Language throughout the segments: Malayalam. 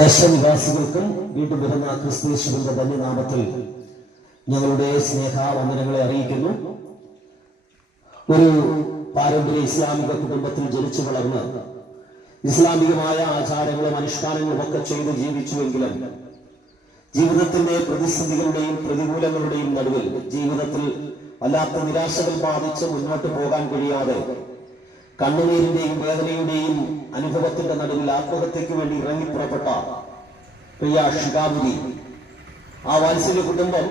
ദേശനിവാസികൾക്കും വീണ്ടും വരുന്ന ക്രിസ്തുയേശുവിന്റെ ധന്യനാമത്തിൽ ഞങ്ങളുടെ സ്നേഹാവന്ദനങ്ങളെ അറിയിക്കുന്നു. ഒരു പാരമ്പര്യ ഇസ്ലാമിക കുടുംബത്തിൽ ജനിച്ചു വളർന്ന് ഇസ്ലാമികമായ ആചാരങ്ങളും അനുഷ്ഠാനങ്ങളും ഒക്കെ ചെയ്ത് ജീവിച്ചുവെങ്കിലും ജീവിതത്തിന്റെ പ്രതിസന്ധികളുടെയും പ്രതികൂലങ്ങളുടെയും നടുവിൽ ജീവിതത്തിൽ വല്ലാത്ത നിരാശകൾ ബാധിച്ച് മുന്നോട്ട് പോകാൻ കഴിയാതെ കണ്ണുനീരിന്റെയും വേദനയുടെയും അനുഭവത്തിന്റെ നടുവിൽ ആത്മഹത്യക്ക് വേണ്ടി ഇറങ്ങിപ്പുറപ്പെട്ട പ്രിയ ഷിഹാബുദ്ദീൻ, ആ വാത്സല്യ കുടുംബം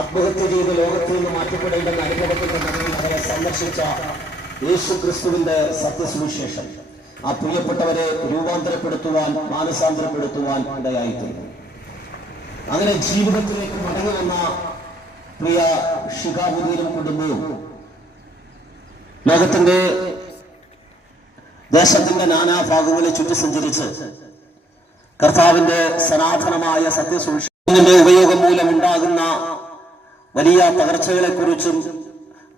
ആത്മഹത്യ ചെയ്ത് ലോകത്തിൽ നിന്ന് മാറ്റപ്പെടേണ്ടെന്ന അനുഭവത്തിന്റെ നടുവിൽ അവരെ സന്ദർശിച്ച യേശു ക്രിസ്തുവിന്റെ സത്യസുവിശേഷം ആ പ്രിയപ്പെട്ടവരെ രൂപാന്തരപ്പെടുത്തുവാൻ, മാനസാന്തരപ്പെടുത്തുവാൻ ഇടയായിത്തീർന്നു. അങ്ങനെ ജീവിതത്തിലേക്ക് മടങ്ങി വന്ന പ്രിയ ഷിഹാബുദ്ദീനും കുടുംബവും ലോകത്തിന്റെ ദേശത്തിന്റെ നാനാഭാഗങ്ങളിൽ ചുറ്റി സഞ്ചരിച്ച് കർത്താവിന്റെ സനാതനമായ സത്യസുവിശേഷത്തിന്റെ ഉപയോഗം മൂലമുണ്ടാകുന്ന വലിയ തകർച്ചകളെക്കുറിച്ചും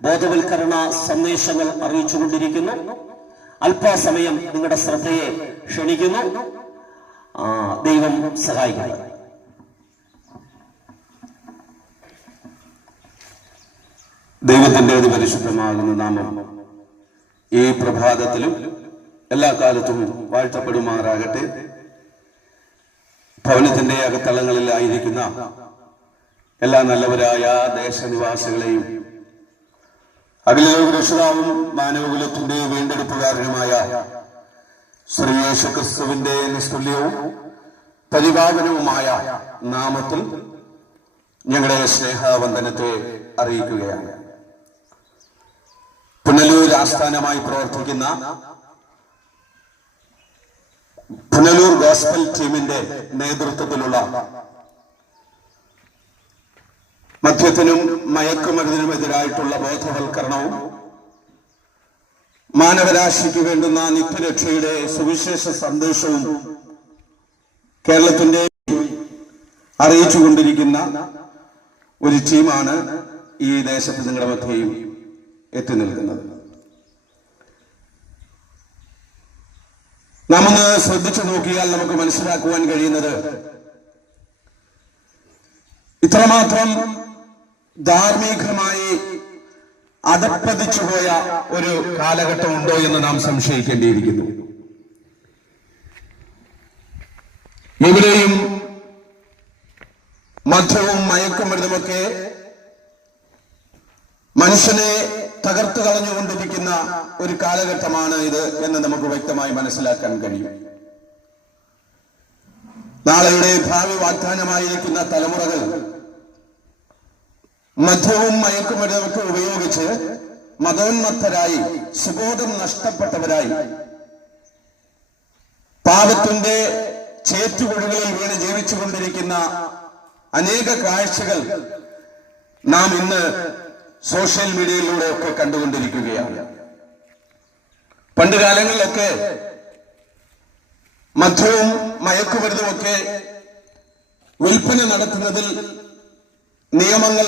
ബോധവൽക്കരണ സന്ദേശങ്ങൾ അറിയിച്ചുകൊണ്ടിരിക്കുന്നു. അല്പസമയം നിങ്ങളുടെ ശ്രദ്ധയെ ക്ഷണിക്കുന്നു. ദൈവം സഹായിക്കുന്നു. ദൈവത്തിന്റെ പരിശുദ്ധമാകുന്ന നാമം ഈ പ്രഭാതത്തിലും എല്ലാ കാലത്തും വാഴ്ത്തപ്പെടുമാറാകട്ടെ. ഭവനത്തിന്റെ അകത്തളങ്ങളിലായിരിക്കുന്ന എല്ലാ നല്ലവരായ ദേശനിവാസികളെയും അഖില രക്ഷിതാവും മാനവകുലത്തിന്റെ വീണ്ടെടുപ്പുകാരനുമായ ശ്രീ യേശു ക്രിസ്തുവിന്റെ നിസ്തുല്യവും പരിപാവനവുമായ നാമത്തിൽ ഞങ്ങളുടെ സ്നേഹവന്ദനത്തെ അറിയിക്കുകയാണ്. പുനലൂർ ആസ്ഥാനമായി പ്രവർത്തിക്കുന്ന പുനലൂർ ഗോസ്പൽ ടീമിന്റെ നേതൃത്വത്തിലുള്ള മദ്യത്തിനും മയക്കുമരുന്നിനുമെതിരായിട്ടുള്ള ബോധവൽക്കരണവും മാനവരാശിക്ക് വേണ്ടുന്ന നിത്യരക്ഷയുടെ സുവിശേഷ സന്ദേശവും കേരളത്തിന്റെ അറിയിച്ചുകൊണ്ടിരിക്കുന്ന ഒരു ടീമാണ് ഈ ദേശത്ത് നിങ്ങളുടെ മധ്യയും എത്തി നിൽക്കുന്നത്. നാം ഒന്ന് ശ്രദ്ധിച്ചു നോക്കിയാൽ നമുക്ക് മനസ്സിലാക്കുവാൻ കഴിയുന്നത് ഇത്രമാത്രം ധാർമ്മികമായി അധപ്പതിച്ചുപോയ ഒരു കാലഘട്ടമുണ്ടോ എന്ന് നാം സംശയിക്കേണ്ടിയിരിക്കുന്നു. എവിടെയും മദ്യവും മയക്കുമരുന്നുമൊക്കെ മനുഷ്യനെ തകർത്തു കളഞ്ഞുകൊണ്ടിരിക്കുന്ന ഒരു കാലഘട്ടമാണ് ഇത് എന്ന് നമുക്ക് വ്യക്തമായി മനസ്സിലാക്കാൻ കഴിയും. നാളെയുടെ ഭാവി വാഗ്ദാനമായിരിക്കുന്ന തലമുറകൾ മദ്യവും മയക്കുമരുന്നുമൊക്കെ ഉപയോഗിച്ച് മതോന്മത്തരായി, സുബോധം നഷ്ടപ്പെട്ടവരായി, പാപത്തിന്റെ ചേറ്റുകുഴികളിൽ വീണ് ജീവിച്ചുകൊണ്ടിരിക്കുന്ന അനേക കാഴ്ചകൾ നാം ഇന്ന് സോഷ്യൽ മീഡിയയിലൂടെ ഒക്കെ കണ്ടുകൊണ്ടിരിക്കുകയാണ്. പണ്ട് കാലങ്ങളിലൊക്കെ മദ്യവും മയക്കുമരുന്നുമൊക്കെ വിൽപ്പന നടത്തുന്നതിൽ നിയമങ്ങൾ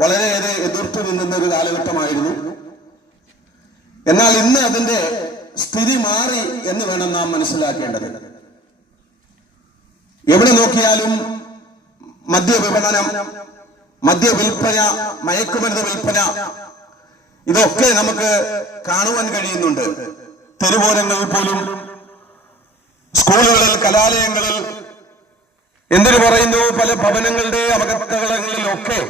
വളരെയേറെ എതിർത്തു നിന്നുന്ന ഒരു കാലഘട്ടമായിരുന്നു. എന്നാൽ ഇന്ന് അതിന്റെ സ്ഥിതി മാറി എന്ന് വേണം നാം മനസ്സിലാക്കേണ്ടത്. എവിടെ നോക്കിയാലും മദ്യവിപണനം, മദ്യവിൽപ്പന, മയക്കുമരുന്ന് വിൽപ്പന, ഇതൊക്കെ നമുക്ക് കാണുവാൻ കഴിയുന്നുണ്ട്. തെരുവോരങ്ങളിൽ പോലും, സ്കൂളുകളിൽ, കലാലയങ്ങളിൽ, എന്തിനു പറയുന്നു, പല ഭവനങ്ങളുടെ അകത്തളങ്ങളിലൊക്കെ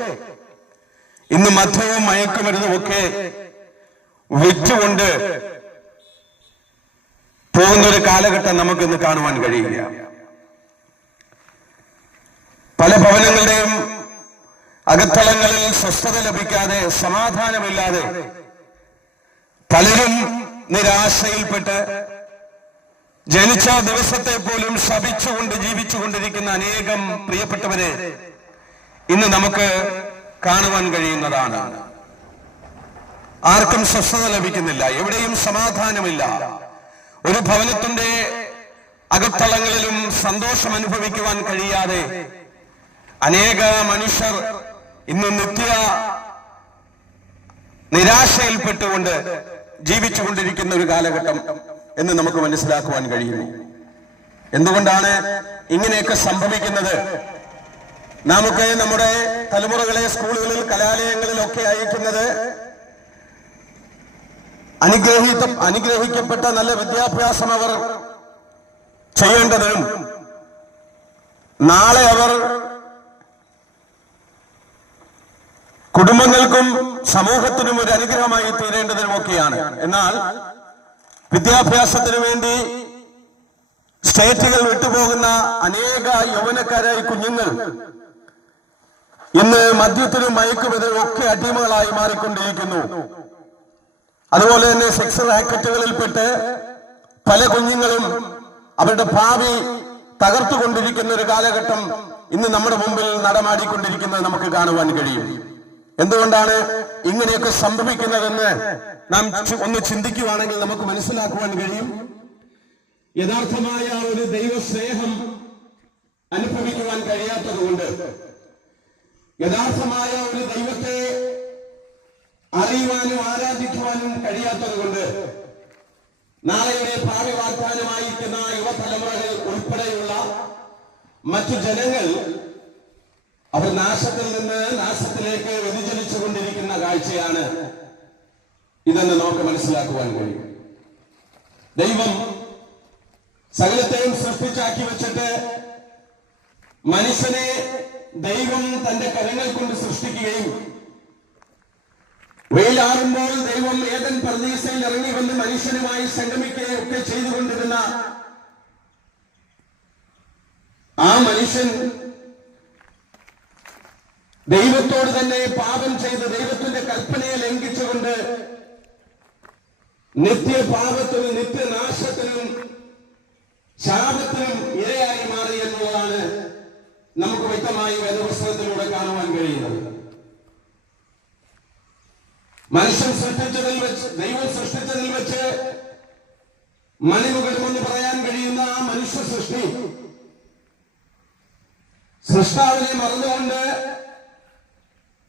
ഇന്ന് മദ്യവും മയക്കുമരുന്നുമൊക്കെ വിറ്റുകൊണ്ട് പോകുന്നൊരു കാലഘട്ടം നമുക്കിന്ന് കാണുവാൻ കഴിയുകയാണ്. പല ഭവനങ്ങളുടെയും അകത്തളങ്ങളിൽ സ്വസ്ഥത ലഭിക്കാതെ, സമാധാനമില്ലാതെ പലരും നിരാശയിൽപ്പെട്ട് ജനിച്ച ദിവസത്തെ പോലും ശപിച്ചുകൊണ്ട് ജീവിച്ചുകൊണ്ടിരിക്കുന്ന അനേകം പ്രിയപ്പെട്ടവരെ ഇന്ന് നമുക്ക് കാണുവാൻ കഴിയുന്നതാണ്. ആർക്കും സ്വസ്ഥത ലഭിക്കുന്നില്ല, എവിടെയും സമാധാനമില്ല. ഒരു ഭവനത്തിന്റെ അകത്തളങ്ങളിലും സന്തോഷം അനുഭവിക്കുവാൻ കഴിയാതെ അനേക മനുഷ്യർ ഇന്ന് നിത്യ നിരാശയിൽപ്പെട്ടുകൊണ്ട് ജീവിച്ചുകൊണ്ടിരിക്കുന്ന ഒരു കാലഘട്ടം എന്ന് നമുക്ക് മനസ്സിലാക്കുവാൻ കഴിയുന്നു. എന്തുകൊണ്ടാണ് ഇങ്ങനെയൊക്കെ സംഭവിക്കുന്നത്? നമുക്ക് നമ്മുടെ തലമുറകളെ സ്കൂളുകളിൽ കലാലയങ്ങളിലൊക്കെ അയക്കുന്നത് അനുഗ്രഹിക്കപ്പെട്ട നല്ല വിദ്യാഭ്യാസം അവർ ചെയ്യേണ്ടതും നാളെ അവർ കുടുംബങ്ങൾക്കും സമൂഹത്തിനും ഒരു അനുഗ്രഹമായി തീരേണ്ടതിനുമൊക്കെയാണ്. എന്നാൽ വിദ്യാഭ്യാസത്തിനു വേണ്ടി സ്റ്റേറ്റുകൾ വിട്ടുപോകുന്ന അനേക യൗവനക്കാരായ കുഞ്ഞുങ്ങൾ ഇന്ന് മദ്യത്തിനും മയക്കുമരുന്നിനും ഒക്കെ അടിമകളായി മാറിക്കൊണ്ടിരിക്കുന്നു. അതുപോലെ തന്നെ സെക്സ് റാക്കറ്റുകളിൽപ്പെട്ട് പല കുഞ്ഞുങ്ങളും അവരുടെ ഭാവി തകർത്തുകൊണ്ടിരിക്കുന്ന ഒരു കാലഘട്ടം ഇന്ന് നമ്മുടെ മുമ്പിൽ നടമാടിക്കൊണ്ടിരിക്കുന്നത് നമുക്ക് കാണുവാൻ കഴിയും. എന്തുകൊണ്ടാണ് ഇങ്ങനെയൊക്കെ സംഭവിക്കുന്നതെന്ന് നാം ഒന്ന് ചിന്തിക്കുവാണെങ്കിൽ നമുക്ക് മനസ്സിലാക്കുവാൻ കഴിയും. യഥാർത്ഥമായ ഒരു ദൈവസ്നേഹം അനുഭവിക്കുവാൻ കഴിയാത്തതുകൊണ്ട്, യഥാർത്ഥമായ ഒരു ദൈവത്തെ അറിയുവാനും ആരാധിക്കുവാനും കഴിയാത്തതുകൊണ്ട് നാളെയുടെ ഭാവി വാഗ്ദാനമായിരിക്കുന്ന യുവതലമുറകൾ ഉൾപ്പെടെയുള്ള മറ്റു ജനങ്ങൾ അവർ നാശത്തിൽ നിന്ന് നാശത്തിലേക്ക് വ്യതിചലിച്ചുകൊണ്ടിരിക്കുന്ന കാഴ്ചയാണ് ഇതെന്ന് നമുക്ക് മനസ്സിലാക്കുവാൻ കഴിയും. ദൈവം സകലത്തെയും സൃഷ്ടിച്ചാക്കി വെച്ചിട്ട് മനുഷ്യനെ ദൈവം തന്റെ കരങ്ങൾ കൊണ്ട് സൃഷ്ടിക്കുകയും വെയിലാറുമ്പോൾ ദൈവം ഏദൻ പർദീസയിൽ ഇറങ്ങി വന്ന് മനുഷ്യനുമായി സംഗമിക്കുകയും ഒക്കെ ചെയ്തുകൊണ്ടിരുന്ന ആ മനുഷ്യൻ ദൈവത്തോട് തന്നെ പാപം ചെയ്ത് ദൈവത്തിന്റെ കൽപ്പനയെ ലംഘിച്ചുകൊണ്ട് നിത്യപാപത്തിനും നിത്യനാശത്തിനും ശാപത്തിനും ഇരയായി മാറി എന്നുള്ളതാണ് നമുക്ക് വ്യക്തമായി വേദപുസ്തകത്തിലൂടെ കാണുവാൻ കഴിയുന്നത്. മനുഷ്യൻ സൃഷ്ടിച്ചതിൽ വെച്ച്, ദൈവം സൃഷ്ടിച്ചതിൽ വെച്ച് മണിമുകുടമെന്ന് പറയാൻ കഴിയുന്ന ആ മനുഷ്യ സൃഷ്ടി സൃഷ്ടാവിനെ മറന്നുകൊണ്ട്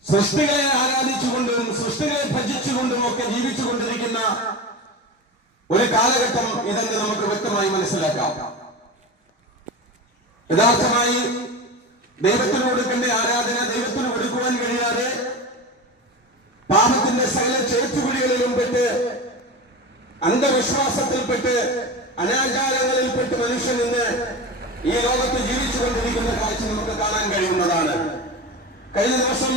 സൃഷ്ടികളെ ആരാധിച്ചുകൊണ്ടും സൃഷ്ടികളെ ഭജിച്ചുകൊണ്ടും ഒക്കെ ജീവിച്ചുകൊണ്ടിരിക്കുന്ന ഒരു കാലഘട്ടം ഇതെന്ന് നമുക്ക് വ്യക്തമായി മനസ്സിലാക്കാം. യഥാർത്ഥമായി ദൈവത്തിന് കൊടുക്കേണ്ട ആരാധന ദൈവത്തിന് കൊടുക്കുവാൻ കഴിയാതെ പാപത്തിന്റെ സകല ചേറ്റുകുഴികളിലും പെട്ട് അന്ധവിശ്വാസത്തിൽപ്പെട്ട് അനാചാരങ്ങളിൽപ്പെട്ട് മനുഷ്യൻ ഇന്ന് ഈ ലോകത്ത് ജീവിച്ചുകൊണ്ടിരിക്കുന്ന കാഴ്ച നമുക്ക് കാണാൻ കഴിയുന്നതാണ്. കഴിഞ്ഞ ദിവസം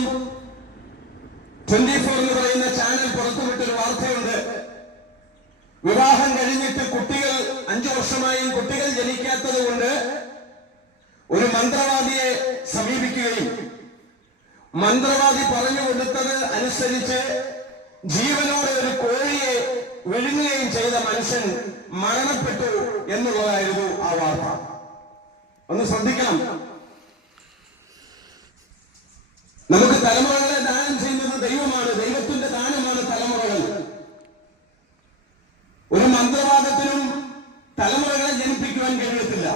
24 എന്ന് പറയുന്ന ചാനൽ പുറത്തുവിട്ടൊരു വാർത്തയുണ്ട്. വിവാഹം കഴിഞ്ഞിട്ട് കുട്ടികൾ 5 വർഷമായും കുട്ടികൾ ജനിക്കാത്തത് കൊണ്ട് ഒരു മന്ത്രവാദിയെ സമീപിക്കുകയും മന്ത്രവാദി പറഞ്ഞു കൊടുത്തത് അനുസരിച്ച് ജീവനോടെ ഒരു കോഴിയെ വിഴുങ്ങുകയും ചെയ്ത മനുഷ്യൻ മരണപ്പെട്ടു എന്നുള്ളതായിരുന്നു ആ വാർത്ത. ഒന്ന് ശ്രദ്ധിക്കണം. നമുക്ക് തലമുറകളെ ദാനം ചെയ്യുന്നത് ദൈവമാണ്. ദൈവത്തിന്റെ ദാനമാണ് തലമുറകൾ. ഒരു മന്ത്രവാദത്തിനും തലമുറകളെ ജനിപ്പിക്കുവാൻ കഴിയത്തില്ല.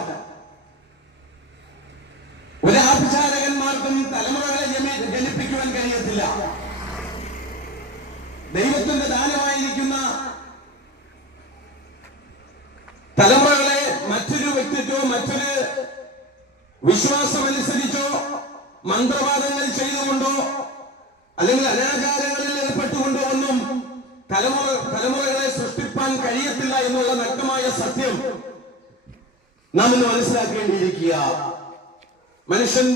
ഒരു ആഭിചാരകന്മാർക്കും തലമുറകളെ ജനിപ്പിക്കുവാൻ കഴിയത്തില്ല. ദൈവത്തിന്റെ ദാനമായിരിക്കുന്ന തലമുറകളെ മറ്റൊരു വ്യക്തിക്കോ മറ്റൊരു വിശ്വാസമനുസരിച്ചോ മന്ത്രവാദങ്ങൾ ചെയ്തുകൊണ്ടോ അല്ലെങ്കിൽ അനാചാരങ്ങളിൽ ഏർപ്പെട്ടുകൊണ്ടോ ഒന്നും തലമുറകളെ സൃഷ്ടിപ്പാൻ കഴിയത്തില്ല എന്നുള്ള നഗ്നമായ സത്യം നാം ഇന്ന് മനസ്സിലാക്കേണ്ടിയിരിക്കുക. മനുഷ്യൻ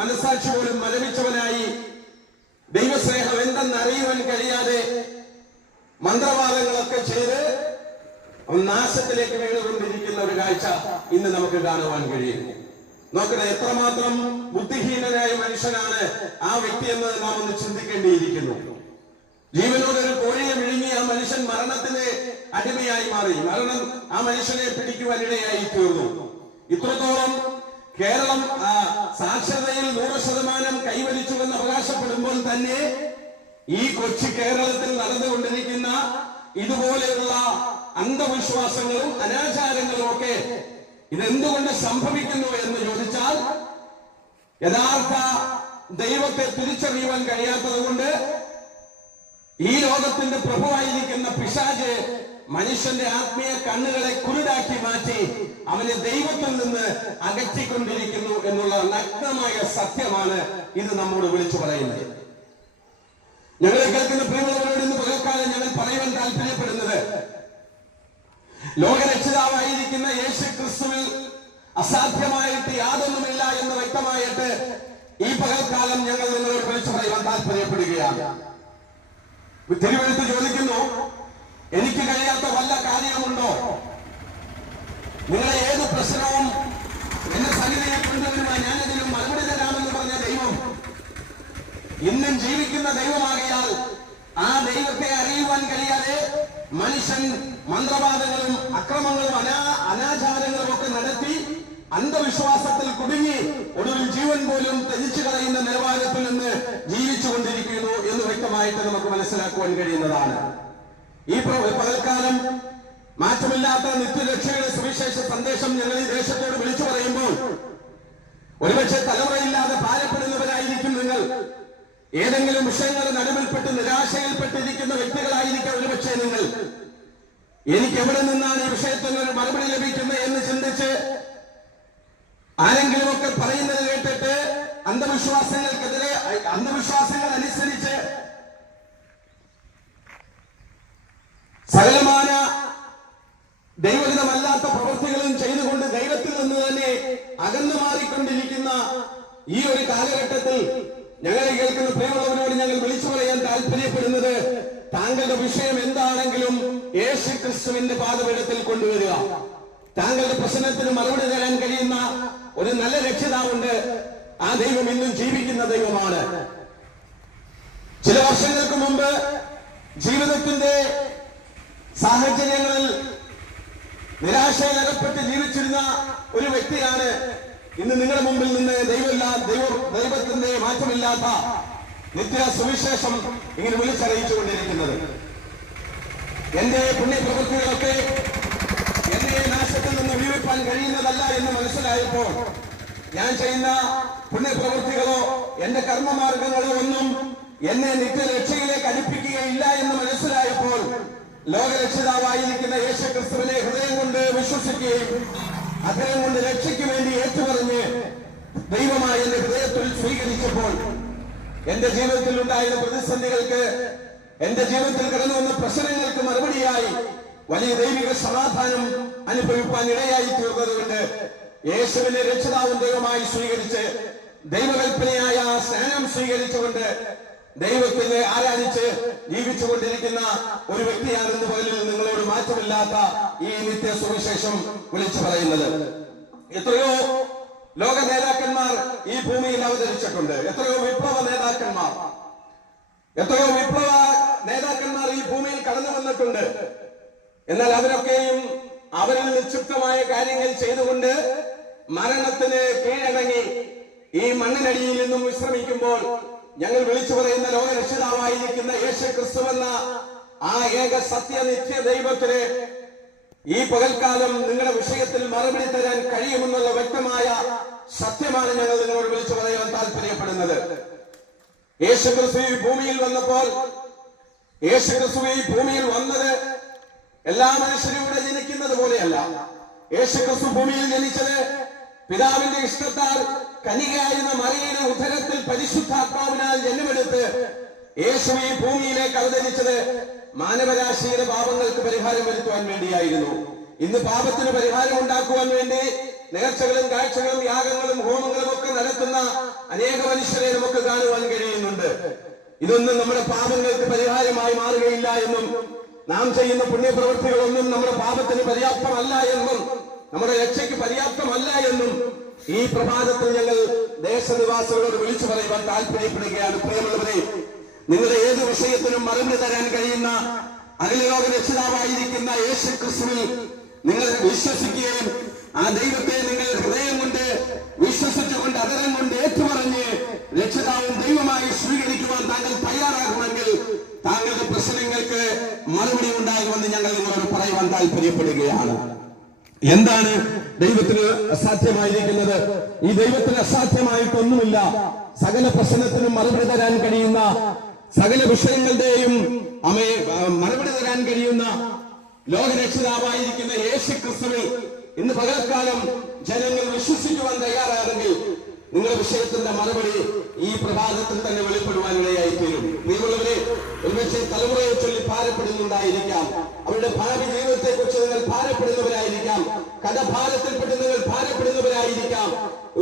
മനസാക്ഷി പോലും മരവിച്ചവനായി ദൈവസ്നേഹം എന്തെന്ന് അറിയുവാൻ കഴിയാതെ മന്ത്രവാദങ്ങളൊക്കെ ചെയ്ത് നാശത്തിലേക്ക് വീണുകൊണ്ടിരിക്കുന്ന ഒരു കാഴ്ച ഇന്ന് നമുക്ക് കാണുവാൻ കഴിയും. നോക്കട്ടെ, എത്രമാത്രം ബുദ്ധിഹീനനായ മനുഷ്യനാണ് ആ വ്യക്തി എന്ന് നാം ഒന്ന് ചിന്തിക്കേണ്ടിയിരിക്കുന്നു. ജീവനോട് ഒരു കോഴിയെ വിഴുങ്ങി ആ മനുഷ്യൻ മരണത്തിന് അടിമയായി മാറി. മരണം ആ മനുഷ്യനെ പിടിക്കുവാൻ ഇടയായി തീർന്നു. ഇത്രത്തോളം കേരളം സാക്ഷരതയിൽ 100% കൈവരിച്ചുവെന്ന് അവകാശപ്പെടുമ്പോൾ തന്നെ ഈ കൊച്ചു കേരളത്തിൽ നടന്നുകൊണ്ടിരിക്കുന്ന ഇതുപോലെയുള്ള അന്ധവിശ്വാസങ്ങളും അനാചാരങ്ങളും ഒക്കെ ഇതെന്തുകൊണ്ട് സംഭവിക്കുന്നു എന്ന് ചോദിച്ചാൽ യഥാർത്ഥ ദൈവത്തെ തിരിച്ചറിയുവാൻ കഴിയാത്തത് കൊണ്ട് ഈ ലോകത്തിന്റെ പ്രഭുവായിരിക്കുന്ന പിശാച് മനുഷ്യന്റെ ആത്മീയ കണ്ണുകളെ കുരുടാക്കി മാറ്റി അവനെ ദൈവത്തിൽ നിന്ന് അകറ്റിക്കൊണ്ടിരിക്കുന്നു എന്നുള്ള നഗ്നമായ സത്യമാണ് ഇത് നമ്മോട് വിളിച്ചു പറയുന്നത്. ഞങ്ങളെ കേൾക്കുന്ന പ്രിയമുള്ളവരോട് ഇന്ന് പകൽക്കാലം ഞങ്ങൾ പറയുവാൻ താല്പര്യപ്പെടുന്നത്, ലോകരക്ഷിതാവായിരിക്കുന്ന യേശു ക്രിസ്തുവിൽ അസാധ്യമായിട്ട് യാതൊന്നുമില്ല എന്ന് വ്യക്തമായിട്ട് ഈ പകൽക്കാലം ഞങ്ങൾ നിങ്ങളോട് വിളിച്ചു പറയുവാൻ താല്പര്യപ്പെടുകയാണ്. തിരുവെഴുത്ത് ചോദിക്കുന്നു, എനിക്ക് കഴിയാത്ത വല്ല കാര്യമുണ്ടോ? നിങ്ങളെ ഏത് പ്രശ്നവും എന്റെ സന്നിധിയെ കൊണ്ടുവരുവാൻ ഞാനതിനും മറുപടി തരാമെന്ന് പറഞ്ഞ ദൈവം ഇന്നും ജീവിക്കുന്ന ദൈവമാകിയാൽ ആ ദൈവത്തെ അറിയുവാൻ കഴിയാതെ മനുഷ്യൻ മന്ത്രവാദങ്ങളും അക്രമങ്ങളും അനാചാരങ്ങളും ഒക്കെ നടത്തി അന്ധവിശ്വാസത്തിൽ കുടുങ്ങി ഒടുവിൽ ജീവൻ പോലും ത്യജിച്ചു കളയുന്ന നിലവാരത്തിൽ നിന്ന് ജീവിച്ചു കൊണ്ടിരിക്കുന്നു എന്ന് വ്യക്തമായിട്ട് നമുക്ക് മനസ്സിലാക്കുവാൻ കഴിയുന്നതാണ്. ഈ പകൽക്കാലം മാറ്റമില്ലാത്ത നിത്യരക്ഷയുടെ സുവിശേഷ സന്ദേശം ഞങ്ങൾ ഈ ദേശത്തോട് വിളിച്ചു പറയുമ്പോൾ ഒരുപക്ഷെ തലമുറയില്ലാതെ ഭാരപ്പെടുന്നവരായിരിക്കും നിങ്ങൾ. ഏതെങ്കിലും വിഷയങ്ങളുടെ നടുവിൽപ്പെട്ട് നിരാശയിൽപ്പെട്ടിരിക്കുന്ന വ്യക്തികളായിരിക്കാം ഒരുപക്ഷെ നിങ്ങൾ. എനിക്ക് എവിടെ നിന്നാണ് ഈ വിഷയത്തിന് ഒരു മറുപടി ലഭിക്കുന്നത് എന്ന് ചിന്തിച്ച് ആരെങ്കിലുമൊക്കെ പറയുന്നത് കേട്ടിട്ട് അന്ധവിശ്വാസങ്ങൾക്കെതിരെ അന്ധവിശ്വാസങ്ങൾ അനുസരിച്ച് സകലമാന ദൈവഹിതമല്ലാത്ത പ്രവൃത്തികളും ചെയ്തുകൊണ്ട് ദൈവത്തിൽ നിന്ന് തന്നെ അകന്നു മാറിക്കൊണ്ടിരിക്കുന്ന ഈ ഒരു കാലഘട്ടത്തിൽ ഞങ്ങളെ കേൾക്കുന്ന പ്രിയമുള്ളവരോട് ഞങ്ങൾ വിളിച്ചു പറയാൻ താല്പര്യപ്പെടുന്നത്, താങ്കളുടെ വിഷയം എന്താണെങ്കിലും യേശു ക്രിസ്തുവിന്റെ പാദപീഠത്തിൽ കൊണ്ടുവരിക. താങ്കളുടെ പ്രശ്നത്തിന് മറുപടി തരാൻ കഴിയുന്ന ഒരു നല്ല രക്ഷിതാവുണ്ട്. ആ ദൈവം ഇന്നും ജീവിക്കുന്ന ദൈവമാണ്. ചില വർഷങ്ങൾക്ക് മുമ്പ് ജീവിതത്തിന്റെ സാഹചര്യങ്ങളിൽ നിരാശയിലകപ്പെട്ട് ജീവിച്ചിരുന്ന ഒരു വ്യക്തിയാണ് ഇന്ന് നിങ്ങളുടെ മുമ്പിൽ നിന്ന് ദൈവത്തിന്റെ മാറ്റമില്ലാത്ത നിത്യ സുവിശേഷം ഇങ്ങനെ വിളിച്ചറിയിച്ചു കൊണ്ടിരിക്കുന്നത്. എന്റെ പുണ്യപ്രവൃത്തികളൊക്കെ എന്നെ നാശത്തിൽ നിന്ന് വീഴ്ത്താൻ കഴിയുന്നതല്ല എന്ന് മനസ്സിലായപ്പോൾ, ഞാൻ ചെയ്യുന്ന പുണ്യപ്രവൃത്തികളോ എന്റെ കർമ്മമാർഗങ്ങളോ ഒന്നും എന്നെ നിത്യരക്ഷയിലേക്ക് അടുപ്പിക്കുകയില്ല എന്ന് മനസ്സിലായപ്പോൾ, ലോകരക്ഷിതാവായിരിക്കുന്ന യേശു ക്രിസ്തുവിനെ ഹൃദയം കൊണ്ട് വിശ്വസിക്കുകയും അദ്ദേഹം കൊണ്ട് രക്ഷയ്ക്ക് വേണ്ടി ഏറ്റുപറഞ്ഞ് ദൈവമായി എന്റെ ഹൃദയത്തിൽ സ്വീകരിച്ചപ്പോൾ, എന്റെ ജീവിതത്തിൽ ഉണ്ടായിരുന്ന പ്രതിസന്ധികൾക്ക്, എന്റെ ജീവിതത്തിൽ കടന്നു വന്ന പ്രശ്നങ്ങൾക്ക് മറുപടിയായി വലിയ ദൈവിക സമാധാനം അനുഭവിക്കാൻ ഇടയായി തീർന്നതുകൊണ്ട് യേശുവിനെ രക്ഷിതാവും ദൈവമായി സ്വീകരിച്ച് ദൈവകൽപ്പനയായ സ്നാനം സ്വീകരിച്ചുകൊണ്ട് ദൈവത്തിനെ ആരാധിച്ച് ജീവിച്ചുകൊണ്ടിരിക്കുന്ന ഒരു വ്യക്തിയാണെന്ന് പോലും നിങ്ങളോട് മാറ്റമില്ലാത്ത ഈ നിത്യ സുവിശേഷം വിളിച്ചു പറയുന്നത്. എത്രയോ ലോക നേതാക്കന്മാർ ഈ ഭൂമിയിൽ അവതരിച്ചിട്ടുണ്ട്. എത്രയോ വിപ്ലവ നേതാക്കന്മാർ ഈ ഭൂമിയിൽ കടന്നു വന്നിട്ടുണ്ട്. എന്നാൽ അവരൊക്കെയും അവരിൽ നിക്ഷിപ്തമായ കാര്യങ്ങൾ ചെയ്തുകൊണ്ട് മരണത്തിന് കീഴടങ്ങി ഈ മണ്ണിനടിയിൽ നിന്നും വിശ്രമിക്കുമ്പോൾ, ഞങ്ങൾ വിളിച്ചു പറയുന്ന ലോകരക്ഷിതാവായിരിക്കുന്ന യേശു ക്രിസ്തുവെന്ന ആ ഏക സത്യനിത്യ ദൈവത്തിന് ഈ പകൽക്കാലം നിങ്ങളുടെ വിഷയത്തിൽ മറുപടി തരാൻ കഴിയുമെന്നുള്ള വ്യക്തമായ സത്യമാണ് ഞങ്ങൾ നിങ്ങളോട് വിളിച്ചു പറയാൻ താല്പര്യപ്പെടുന്നത്. യേശു ക്രിസ്തു ഈ ഭൂമിയിൽ വന്നപ്പോൾ, യേശു ക്രിസ്തു ഈ ഭൂമിയിൽ വന്നത് എല്ലാ മനുഷ്യരും ഇവിടെ ജനിക്കുന്നത് പോലെയല്ല. യേശു ക്രിസ്തു ഭൂമിയിൽ ജനിച്ചത് പിതാവിന്റെ ഇഷ്ടത്താൽ കന്യകയായിരുന്ന മറിയയുടെ ഉദരത്തിൽ പരിശുദ്ധാത്മാവിനാൽ ജന്മമെടുത്ത് യേശു ഈ ഭൂമിയിലേക്ക് അവതരിച്ചത് മാനവരാശിയുടെ പാപങ്ങൾക്ക് പരിഹാരം വരുത്തുവാൻ വേണ്ടിയായിരുന്നു. ഇന്ന് പാപത്തിന് പരിഹാരം ഉണ്ടാക്കുവാൻ വേണ്ടി നേർച്ചകളും കാഴ്ചകളും യാഗങ്ങളും ഹോമങ്ങളും ഒക്കെ നടത്തുന്ന അനേക മനുഷ്യരെ നമുക്ക് കാണുവാൻ കഴിയുന്നുണ്ട്. ഇതൊന്നും നമ്മുടെ പാപങ്ങൾക്ക് പരിഹാരമായി മാറുകയില്ല എന്നും, നാം ചെയ്യുന്ന പുണ്യപ്രവൃത്തികളൊന്നും നമ്മുടെ പാപത്തിന് പര്യാപ്തമല്ല എന്നും, നമ്മുടെ രക്ഷയ്ക്ക് പര്യാപ്തമല്ല എന്നും ഈ പ്രഭാതത്തിൽ ഞങ്ങൾ ദേശനിവാസികളോട് വിളിച്ചു പറയുവാൻ താല്പര്യപ്പെടുകയാണ്. പ്രിയമുള്ളവരെ, നിങ്ങളുടെ ഏത് വിഷയത്തിനും മറുപടി തരാൻ കഴിയുന്ന അഖിലലോക രക്ഷിതാവായിരിക്കുന്ന യേശു ക്രിസ്തുവിൽ നിങ്ങൾ വിശ്വസിക്കുകയും ആ ദൈവത്തെ നിങ്ങൾ ഹൃദയം കൊണ്ട് വിശ്വസിച്ചുകൊണ്ട് അതരം കൊണ്ട് ഏറ്റുപറഞ്ഞ് രക്ഷിതാവും ദൈവമായി സ്വീകരിക്കുവാൻ താങ്കൾ തയ്യാറാകുമെങ്കിൽ താങ്കളുടെ പ്രശ്നങ്ങൾക്ക് മറുപടി ഉണ്ടാകുമെന്ന് ഞങ്ങൾ നിങ്ങളോട് പറയുവാൻ താല്പര്യപ്പെടുകയാണ്. എന്താണ് ദൈവത്തിന് അസാധ്യമായിരിക്കുന്നത്? ഈ ദൈവത്തിന് അസാധ്യമായിട്ടൊന്നുമില്ല. സകല പ്രശ്നത്തിനും മറുപടി തരാൻ കഴിയുന്ന, സകല വിഷയങ്ങളുടെയും മറുപടി തരാൻ കഴിയുന്ന ലോകരക്ഷിതാവായിരിക്കുന്ന യേശു ക്രിസ്തുവിൽ ഇന്ന് പകൽക്കാലം ജനങ്ങൾ വിശ്വസിക്കുവാൻ തയ്യാറാണെങ്കിൽ നിങ്ങളുടെ വിഷയത്തിന്റെ മറുപടി ഈ പ്രഭാതത്തിൽ തന്നെ വെളിപ്പെടുവാനിടയായി തീരും. പ്രിയമുള്ളവരെ, ഒരുപക്ഷെ തലമുറയെ ചൊല്ലി ഭാരപ്പെടുന്നുണ്ടായിരിക്കാം, അവരുടെ ഭാവി ജീവിതത്തെ കുറിച്ച് നിങ്ങൾ ഭാരപ്പെടുന്നവരായിരിക്കാം, കടഭാരത്തിൽപ്പെട്ട് നിങ്ങൾ ഭാരപ്പെടുന്നവരായിരിക്കാം.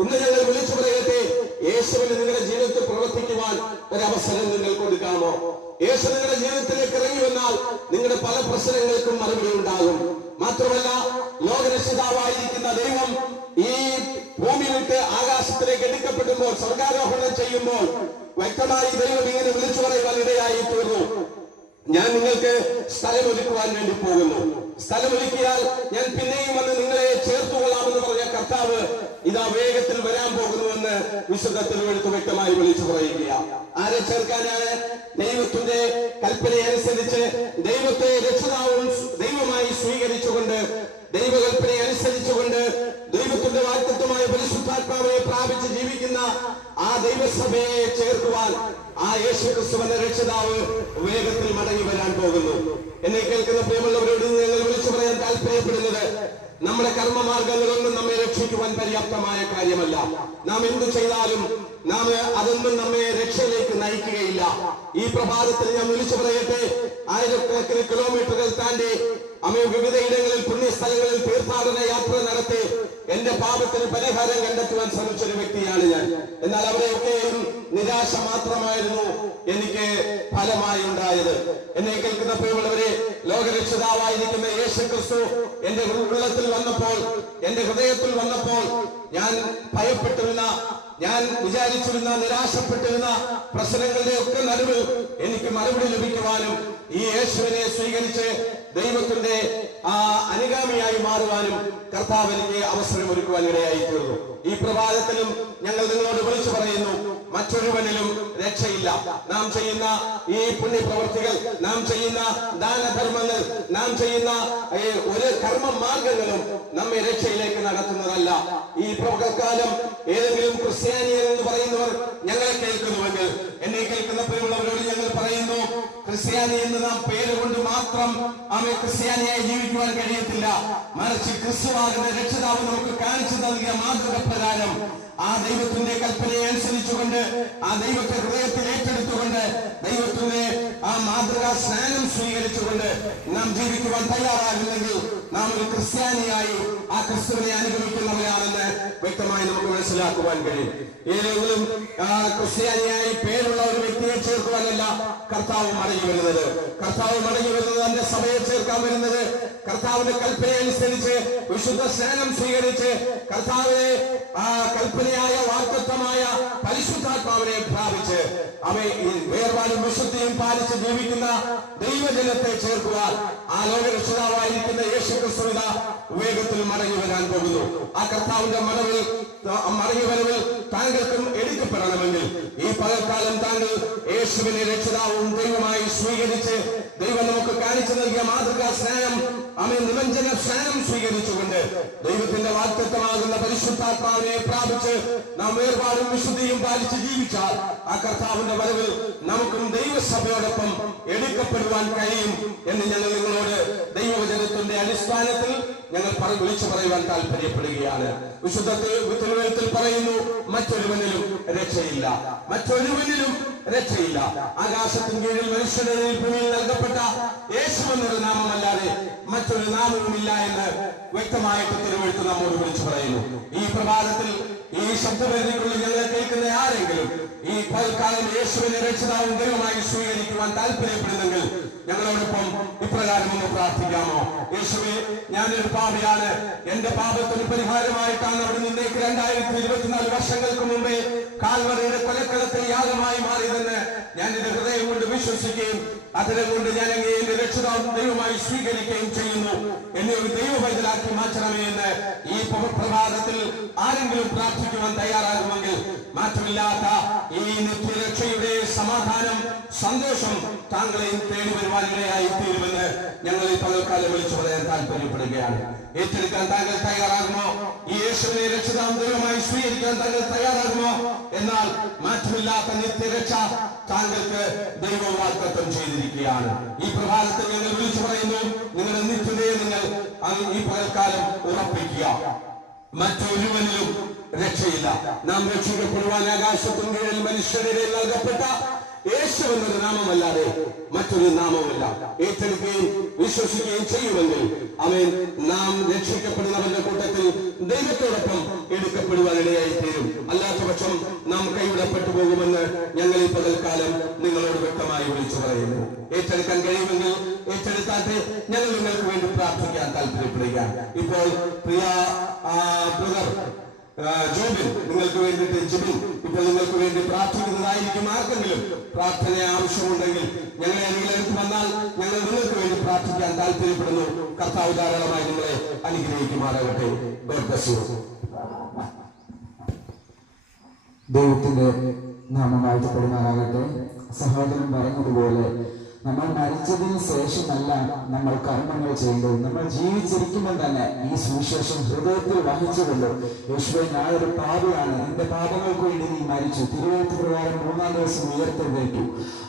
ഇന്ന് ഞങ്ങൾ വിളിച്ചു പറയട്ടെ, യേശുവിന് നിങ്ങളുടെ ജീവിതത്തിൽ പ്രവർത്തിക്കുവാൻ ഒരവസരം നിങ്ങൾ കൊടുക്കാമോ? യേശു നിങ്ങളുടെ ജീവിതത്തിലേക്ക് ഇറങ്ങി വന്നാൽ നിങ്ങളുടെ പല പ്രശ്നങ്ങൾക്കും മറുപടി ഉണ്ടാകും. മാത്രമല്ല, ലോകരക്ഷിതാവായിരിക്കുന്ന ദൈവം ഈ ഭൂമി വിട്ട് ആകാശത്തിലേക്ക് എടുക്കപ്പെടുമ്പോൾ, സ്വർഗാരോഹണം ചെയ്യുമ്പോൾ വ്യക്തമായി ദൈവം ഇങ്ങനെ വിളിച്ചു പറയുവാൻ ഇടയായി തീർന്നു: ഞാൻ നിങ്ങൾക്ക് സ്ഥലമൊരുക്കുവാൻ വേണ്ടി പോകുന്നു. സ്ഥലമൊരുക്കിയാൽ ഞാൻ പിന്നെയും വന്ന് നിങ്ങളെ ചേർത്തുകൊള്ളാമെന്ന് പറഞ്ഞ കർത്താവ് ഇതാ വേഗത്തിൽ വരാൻ പോകുന്നുവെന്ന് വിശുദ്ധ തിരുവെഴുത്ത് വ്യക്തമായി വിളിച്ചു പറയുക. ആരെ ചേർക്കാനാണ്? ദൈവത്തിന്റെ കൽപ്പനയനുസരിച്ച് ദൈവത്തെ രക്ഷിതാവും ദൈവമായി സ്വീകരിച്ചുകൊണ്ട്, ദൈവകൽപ്പന അനുസരിച്ചുകൊണ്ട്, ദൈവത്തിന്റെ വാഗ്ദത്തമായ പരിശുദ്ധാത്മാവിനെ പ്രാപിച്ച് ജീവിക്കുന്ന ആ ദൈവസഭയെ ചേർക്കുവാൻ ആ യേശു ക്രിസ്തു എന്ന രക്ഷിതാവ് വേഗത്തിൽ മടങ്ങി വരാൻ പോകുന്നു. എന്നെ കേൾക്കുന്ന പ്രിയമുള്ളവരോട് ഞങ്ങൾ വിളിച്ചു പറയാൻ താല്പര്യപ്പെടുന്നത്, നമ്മുടെ കർമ്മമാർഗങ്ങളൊന്നും നമ്മെ രക്ഷിക്കുവാൻ പര്യാപ്തമായ കാര്യമല്ല. നാം എന്തു ചെയ്താലും അതൊന്നും നമ്മെ രക്ഷയിലേക്ക് നയിക്കുകയില്ല. ഈ പ്രഭാതത്തിൽ ഞാൻ വിളിച്ചു പറയട്ടെ, ആയിരക്കണക്കിന് കിലോമീറ്ററുകൾ താണ്ടി വിവിധയിടങ്ങളിൽ പുണ്യസ്ഥലങ്ങളിൽ തീർത്ഥാടന യാത്ര നടത്തി എന്റെ പാപത്തിന് പരിഹാരം കണ്ടെത്തുവാൻ ശ്രമിച്ചൊരു വ്യക്തിയാണ് ഞാൻ. എന്നാൽ അവിടെയൊക്കെയും നിരാശ മാത്രമായിരുന്നു എനിക്ക് ഫലമായി ഉണ്ടായത്. എന്നെ കേൾക്കുന്ന പ്രിയമുള്ളവരെ, ലോകരക്ഷിതാവായിരിക്കുന്ന യേശു ക്രിസ്തു എന്റെ ഉള്ളത്തിൽ വന്നപ്പോൾ, എന്റെ ഹൃദയത്തിൽ വന്നപ്പോൾ ഞാൻ ഭയപ്പെട്ടിരുന്ന, ഞാൻ വിചാരിച്ചിരുന്ന, നിരാശപ്പെട്ടിരുന്ന പ്രശ്നങ്ങളുടെ ഒക്കെ നടുവിൽ എനിക്ക് മറുപടി ലഭിക്കുവാനും ഈ യേശുവിനെ സ്വീകരിച്ച് ദൈവത്തിന്റെ അനുഗാമിയായി മാറുവാനും കർത്താവ് എനിക്ക് അവസരമൊരുക്കുവാൻ ഇടയായി തീർന്നു. ഈ പ്രഭാതത്തിലും ഞങ്ങൾ നിങ്ങളോട് വിളിച്ചു പറയുന്നു, മറ്റൊരുവനിലും രക്ഷയില്ല. നാം ചെയ്യുന്ന ഈ പുണ്യപ്രവർത്തികൾ, നാം ചെയ്യുന്ന ദാനധർമ്മങ്ങൾ, നാം ചെയ്യുന്ന ഒരു കർമ്മ മാർഗങ്ങളും നമ്മെ രക്ഷയിലേക്ക് നടത്തുന്നതല്ല. ഈ പ്രവർത്തനകാലം ഏതെങ്കിലും ക്രിസ്ത്യാനികൾ എന്ന് പറയുന്നവർ ഞങ്ങളെ കേൾക്കുന്നുവെങ്കിൽ, എന്നെ കേൾക്കുന്ന പ്രിയമുള്ളവരോട് ഞങ്ങൾ പറയുന്നു, ക്രിസ്ത്യാനി എന്ന് നാം പേരുകൊണ്ട് മാത്രം ക്രിസ്ത്യാനിയായി ജീവിക്കുവാൻ കഴിയത്തില്ല. മറിച്ച് ക്രിസ്തുവാകുന്ന രക്ഷിതാവ് നമുക്ക് കാണിച്ചു നൽകിയ മാതൃക പ്രകാരം ആ ദൈവത്തിന്റെ കൽപ്പനയെ അനുസരിച്ചുകൊണ്ട്, ആ ദൈവത്തെ ഹൃദയത്തിൽ ഏറ്റെടുത്തുകൊണ്ട്, ദൈവത്തിന്റെ ആ മാതൃകാ സ്നാനം സ്വീകരിച്ചുകൊണ്ട് നാം ജീവിക്കുവാൻ തയ്യാറാകുന്നെങ്കിൽ നാം ഒരു ക്രിസ്ത്യാനിയായി ആ ക്രിസ്തുവിനെ അനുഗമിക്കുന്നവരാണെന്ന് വ്യക്തമായി നമുക്ക് മനസ്സിലാക്കുവാൻ കഴിയും. ഏതെങ്കിലും ക്രിസ്ത്യാനിയായി പേരുള്ള ഒരു വ്യക്തിയെ ചേർക്കുവാനല്ല കർത്താവ് മടങ്ങി വരുന്നത്. കർത്താവ് മടങ്ങി വരുന്നത് തന്റെ സഭയെ ചേർക്കാൻ വരുന്നത് കർത്താവിന്റെ കൽപ്പനയനുസരിച്ച് വിശുദ്ധ സ്നാനം സ്വീകരിച്ച് കർത്താവിനെ കൽപ്പനയായ വാഗ്ദത്തമായ പരിശുദ്ധാത്മാവിനെ പ്രാപിച്ച് വേർപാടും വിശുദ്ധിയും പാലിച്ച് ജീവിക്കുന്ന ദൈവജനത്തെ ചേർക്കുവാൻ ആ ലോകരക്ഷിതാവായിരിക്കുന്ന യേശു ക്രിസ്തുവിത വേഗത്തിൽ മടങ്ങി വരാൻ പോകുന്നു. ആ കർത്താവിന്റെ മടങ്ങി വരവിൽ താങ്കൾക്കും എടുക്കപ്പെടണമെങ്കിൽ ഈ പകൽക്കാലം താങ്കൾ യേശുവിനെ രക്ഷിതാവും ദൈവമായി സ്വീകരിച്ച് ദൈവം നമുക്ക് കാണിച്ചു നൽകിയ മാതൃകാ സ്നാനം, നിമഞ്ജന സ്നാനം സ്വീകരിച്ചുകൊണ്ട് ദൈവത്തിന്റെ വാഗ്ദത്തമാകുന്ന പരിശുദ്ധാത്മാവിനെ പ്രാപിച്ച് നാം വേർപാടും വിശുദ്ധിയും പാലിച്ച് ജീവിച്ചാൽ ആ കർത്താവിന്റെ വരവിൽ നമുക്കും ദൈവസഭയോടൊപ്പം എടുക്കപ്പെടുവാൻ കഴിയും എന്ന് ഞങ്ങൾ നിങ്ങളോട് ദൈവവചനത്തിന്റെ അടിസ്ഥാനത്തിൽ ഞങ്ങൾ വിളിച്ചു പറയുവാൻ താല്പര്യപ്പെടുകയാണ്. വിശുദ്ധ തിരുവെഴുത്തിൽ പറയുന്നു, മറ്റൊരുവനിലും രക്ഷയില്ല, മറ്റൊരുവനിലും രക്ഷയില്ല. ആകാശത്തിന് കീഴിൽ മനുഷ്യരുടെ ഭൂമിയിൽ നൽകപ്പെട്ട യേശു എന്നൊരു നാമമല്ലാതെ മറ്റൊരു നാമവുമില്ല എന്ന് വ്യക്തമായിട്ട് തിരുവെഴുത്ത് നമ്മോട് വിളിച്ചു പറയുന്നു. ഈ പ്രഭാതത്തിൽ ഈ ശബ്ദവേദിക്കുള്ളിൽ ഞങ്ങളെ കേൾക്കുന്ന ആരെങ്കിലും ഈ പൽക്കാലം യേശുവിനെ രക്ഷിതാവും ദൈവമായി സ്വീകരിക്കുവാൻ താല്പര്യപ്പെടുന്നെങ്കിൽ ഞങ്ങളോടൊപ്പം ഇപ്രകാരം ഒന്ന് പ്രാർത്ഥിക്കാമോ? യേശുവേ, ഞാനൊരു പാപിയാണ്. എന്റെ പാപത്തിന് പരിഹാരമായിട്ടാണ് അവിടെ നിന്നേക്ക് 2024 വർഷങ്ങൾക്ക് മുമ്പേ കാൽവറിയുടെ കൊലക്കളത്തിൽ യാഗമായി മാറിയതെന്ന് ഞാൻ എന്റെ ഹൃദയം കൊണ്ട് വിശ്വസിക്കുകയും അതിനെ കൊണ്ട് ഞാൻ എന്റെ രക്ഷിതാവും ദൈവമായി സ്വീകരിക്കുകയും ചെയ്യുന്നു. എന്നെ ഒരു ദൈവവൈദ്യരാക്കി മാറ്റണമേ എന്ന് ഈ പ്രഭാതത്തിൽ ആരെങ്കിലും പ്രാർത്ഥിക്കുവാൻ തയ്യാറാകുമെങ്കിൽ മാറ്റമില്ലാത്ത ഈ നിത്യരക്ഷയുടെ സമാധാനം, സന്തോഷം താങ്കളെയും തേടി വരുവാനിടയായി തീരുമെന്ന് ഞങ്ങൾ ഈ പകൽക്കാലം വിളിച്ചു പറയാൻ താല്പര്യപ്പെടുകയാണ്. ഏറ്റെടുക്കാൻ താങ്കൾ തയ്യാറാകുമോ? ഈ യേശുവിനെ രക്ഷിതാവും ദൈവമായി സ്വീകരിക്കാൻ താങ്കൾ തയ്യാറാകുമോ എന്നാൽ മാറ്റമില്ലാത്ത നിത്യരക്ഷ താങ്കൾക്ക് ദൈവം വാഗ്ദത്തം ചെയ്തിരിക്കുകയാണ്. ഈ പ്രഭാതത്തിൽ ഞങ്ങൾ വിളിച്ചു പറയുന്നു, നിങ്ങളുടെ നിത്യതയെ നിങ്ങൾ ഈ പകൽക്കാലം ഉറപ്പിക്കുക. മറ്റൊരുവനിലും രക്ഷയില്ല. നാം രക്ഷിക്കപ്പെടുവാൻ ആകാശത്തും കീഴിൽ മനുഷ്യരുടെ നൽകപ്പെട്ട യേശു എന്നൊരു നാമമല്ലാതെ മറ്റൊരു നാമമില്ല. ഏറ്റെടുക്കുകയും വിശ്വസിക്കുകയും ചെയ്യുമെങ്കിൽ അവൻ നാം രക്ഷിക്കപ്പെടുന്നവരുടെ കൂട്ടത്തിൽ ദൈവത്തോടൊപ്പം എടുക്കപ്പെടുവാനിടയായി തീരും. അല്ലാത്ത പക്ഷം നാം കൈവിടപ്പെട്ടു പോകുമെന്ന് ഞങ്ങൾ ഈ പകൽക്കാലം നിങ്ങളോട് വ്യക്തമായി വിളിച്ചു പറയുന്നു. ഏറ്റെടുക്കാൻ കഴിയുമെങ്കിൽ ഏറ്റെടുത്താട്ടെ. ഞങ്ങൾ നിങ്ങൾക്ക് വേണ്ടി പ്രാർത്ഥിക്കാൻ താല്പര്യപ്പെടുകയാണ്. ഇപ്പോൾ പ്രിയ ബ്രദർ ജോബിൻ നിങ്ങൾക്ക് വേണ്ടിയിട്ട് ജിബിൻ ഇപ്പോൾ നിങ്ങൾക്ക് വേണ്ടി പ്രാർത്ഥിക്കുന്നതായിരിക്കും. ആർക്കെങ്കിലും പ്രാർത്ഥന ആവശ്യമുണ്ടെങ്കിൽ ഞങ്ങളെ നിങ്ങളെടുത്ത് വന്നാൽ ഞങ്ങൾ നിങ്ങൾക്ക് വേണ്ടി പ്രാർത്ഥിക്കാൻ താല്പര്യപ്പെടുന്നു. കർത്താവ് ധാരാളമായി നിങ്ങളെ അനുഗ്രഹിക്കുമാറാകട്ടെ. God bless you. ദൈവത്തിന്റെ നാമം വാഴ്ത്തപ്പെടുമാറാകട്ടെ. സഹോദരൻ പറഞ്ഞതുപോലെ നമ്മൾ മരിച്ചതിന് ശേഷമല്ല നമ്മൾ കർമ്മങ്ങൾ ചെയ്യേണ്ടത്. നമ്മൾ ജീവിച്ചിരിക്കുമ്പോൾ തന്നെ ഈ സുവിശേഷം ഹൃദയത്തിൽ വഹിച്ചുകൊണ്ട് യേശുവേ, ഞാനൊരു പാപിയാണ്, എന്റെ പാപങ്ങൾക്ക് വേണ്ടി നീ മരിച്ചു, തിരുവെഴുത്ത് പ്രകാരം 3-ാം ദിവസം ഉയർത്തെഴുന്നേറ്റു,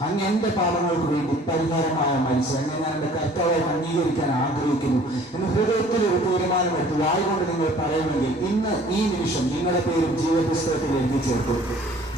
അങ്ങ് എന്റെ പാപങ്ങൾക്ക് വേണ്ടി പരിഹാരമായ മരിച്ചു, അങ്ങനെ ഞാൻ എന്റെ കർത്താവായി അംഗീകരിക്കാൻ ആഗ്രഹിക്കുന്നു എന്ന് ഹൃദയത്തിൽ ഒരു തീരുമാനമെടുത്ത് വായിക്കൊണ്ട് നിങ്ങൾ പറയുമെങ്കിൽ ഇന്ന് ഈ നിമിഷം നിങ്ങളുടെ പേരും ജീവപുസ്തകത്തിൽ എഴുതി ചേർക്കും.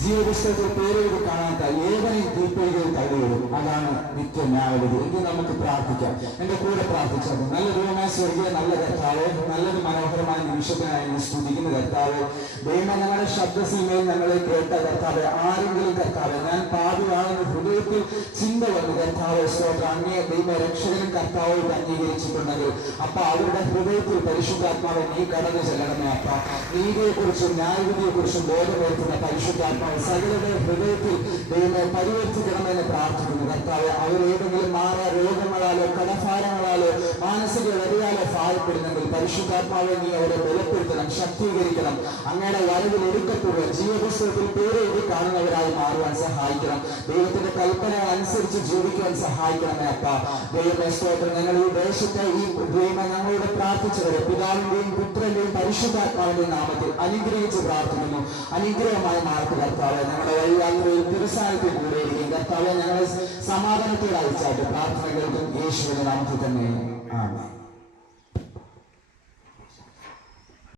ജീവപുസ്തകത്തിൽ പേരെഴുതി കാണാത്ത ഏവനെയും തീർപ്പേഴുകൾ തള്ളിയിടും. അതാണ് നിത്യ ന്യായവിധി. എങ്കിൽ നമുക്ക് പ്രാർത്ഥിക്കാം. എന്റെ കൂടെ പ്രാർത്ഥിച്ചത് നല്ല ദൈവമായ സ്വർഗീയ നല്ല കർത്താവ്, നല്ലൊരു മനോഹരമായ നിമിഷത്തിനായി സ്തുതിക്കുന്ന കർത്താവ്, ദൈവം ഞങ്ങളുടെ ശബ്ദസീമയിൽ ഞങ്ങളെ കേട്ട കർത്താവ്, ആരെങ്കിലും കർത്താവ് ഞാൻ പാപിയാണെന്ന് ഹൃദയത്തിൽ ചിന്ത വന്ന് കർത്താവ് സ്തോത്രം അങ്ങേ ദൈവ രക്ഷകനും കർത്താവായിട്ട് അംഗീകരിച്ചിട്ടുണ്ടെങ്കിൽ അപ്പ അവരുടെ ഹൃദയത്തിൽ പരിശുദ്ധാത്മാവെ നീ കടന്നു ചെല്ലണമേ. അപ്പ നീതിയെക്കുറിച്ചും ന്യായവിധിയെക്കുറിച്ചും ബോധപ്പെടുത്തുന്ന പരിശുദ്ധാത്മാവ് സകലരുടെ ഹൃദയത്തിൽ ദൈവമെ പരിവർത്തിക്കണമെന്ന് പ്രാർത്ഥിക്കുന്നു കർത്താവ്. അവരേതെങ്കിലും മാറാ രോഗങ്ങളാലോ കടഭാരങ്ങളാലോ മാനസിക വ്യതിയാലോ ഭാരപ്പെടുന്നെങ്കിൽ പരിശുദ്ധാത്മാവെ നീ അവരെ ബലപ്പെടുത്തണം, ശക്തീകരിക്കണം. അങ്ങയുടെ വരവിൽ എടുക്കപ്പെടുക ജീവപുസ്തകത്തിൽ പേരെഴുതി കാണുന്നവരായി മാറുവാൻ സഹായിക്കണം. ദൈവത്തിന്റെ കൽപ്പന അനുസരിച്ച് ജീവിക്കുവാൻ സഹായിക്കണമേ അപ്പ. ദൈവമേ സ്തോത്രം. ഞങ്ങൾ ഈ ദേശത്തെ ഈ ദൈവം ഞങ്ങളോട് പ്രാർത്ഥിച്ചവരെ പിതാവിന്റെയും പുത്രന്റെയും പരിശുദ്ധാത്മാവിന്റെയും നാമത്തിൽ അനുഗ്രഹിച്ച് പ്രാർത്ഥിക്കുന്നു. അനുഗ്രഹമായി മാർക്ക് കർത്താവ്. ഞങ്ങളുടെ വഴിയാത്രയിൽ തിരുസാനത്തിൽ കൂടെയിരിക്കും കർത്താവ്. ഞങ്ങളെ സമാധാനത്തിൽ അയച്ചാട്ട് പ്രാർത്ഥന കേൾക്കും യേശുവിന്റെ നാമത്തിൽ തന്നെ. ആമേൻ.